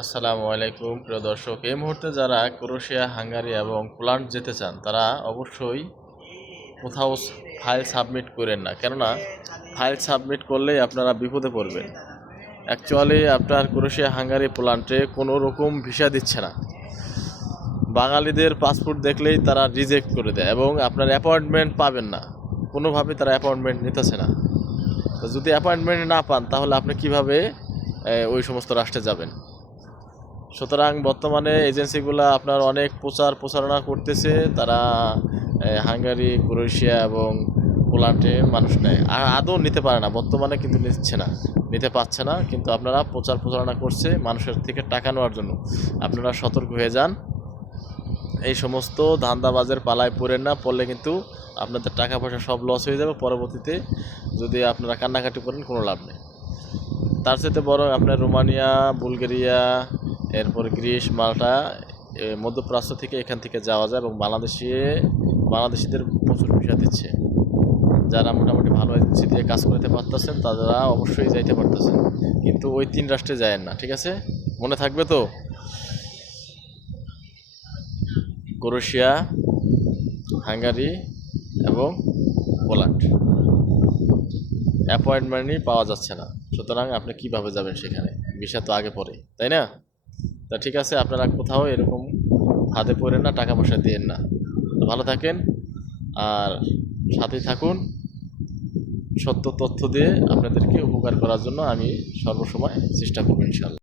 আসসালামু আলাইকুম প্রিয় দর্শক। এই মুহূর্তে যারা ক্রোয়েশিয়া, হাঙ্গারি এবং পোল্যান্ড যেতে চান তারা অবশ্যই কোথাও ফাইল সাবমিট করেন না, কেননা ফাইল সাবমিট করলেই আপনারা বিপদে পড়বেন। অ্যাকচুয়ালি আপনার ক্রোয়েশিয়া, হাঙ্গারি, পোল্যান্ডে কোনো রকম ভিসা দিচ্ছে না। বাঙালিদের পাসপোর্ট দেখলেই তারা রিজেক্ট করে দেয় এবং আপনার অ্যাপয়েন্টমেন্ট পাবেন না, কোনোভাবেই তারা অ্যাপয়েন্টমেন্ট নিতেছে না। তো যদি অ্যাপয়েন্টমেন্ট না পান তাহলে আপনি কিভাবে ওই সমস্ত রাষ্ট্রে যাবেন? সুতরাং বর্তমানে এজেন্সিগুলো আপনার অনেক প্রচারণা করতেছে। তারা হাঙ্গারি, ক্রোয়েশিয়া এবং পোল্যান্ডে মানুষ নেয়, আর আদৌ নিতে পারে না, বর্তমানে কিন্তু নিতে পারছে না। কিন্তু আপনারা প্রচারণা করছে মানুষের থেকে টাকা নেওয়ার জন্য। আপনারা সতর্ক হয়ে যান, এই সমস্ত ধান্দাবাজের পালায় পড়েন না, পড়লে কিন্তু আপনাদের টাকা পয়সা সব লস হয়ে যাবে। পরবর্তীতে যদি আপনারা কান্নাকাটি করেন কোনো লাভ নেই। তার সাথে বরং আপনার রোমানিয়া, বুলগেরিয়া, এরপর গ্রিস, মাল্টা, মধ্যপ্রাচ্য থেকে এখান থেকে যাওয়া যায় এবং বাংলাদেশিদের প্রচুর ভিসা দিচ্ছে। যারা মোটামুটি ভালো এজেন্সি দিয়ে কাজ করতে পারতেছেন তারা অবশ্যই যাইতে পারতেছেন, কিন্তু ওই 3 রাষ্ট্রে যায়েন না, ঠিক আছে? মনে থাকবে তো? ক্রোয়েশিয়া, হাঙ্গারি এবং পোল্যান্ড অ্যাপয়েন্টমেন্টই পাওয়া যাচ্ছে না। সুতরাং আপনি কিভাবে যাবেন সেখানে? ভিসা তো আগে পরে, তাই না? তা ঠিক আছে, আপনারা কোথাও এরকম ফাঁদে পড়েন না, টাকা পয়সা দিয়েন না। তো ভালো থাকেন আর সাথেই থাকুন। সত্য তথ্য দিয়ে আপনাদেরকে উপকার করার জন্য আমি সর্বসময় চেষ্টা করব ইনশাআল্লাহ।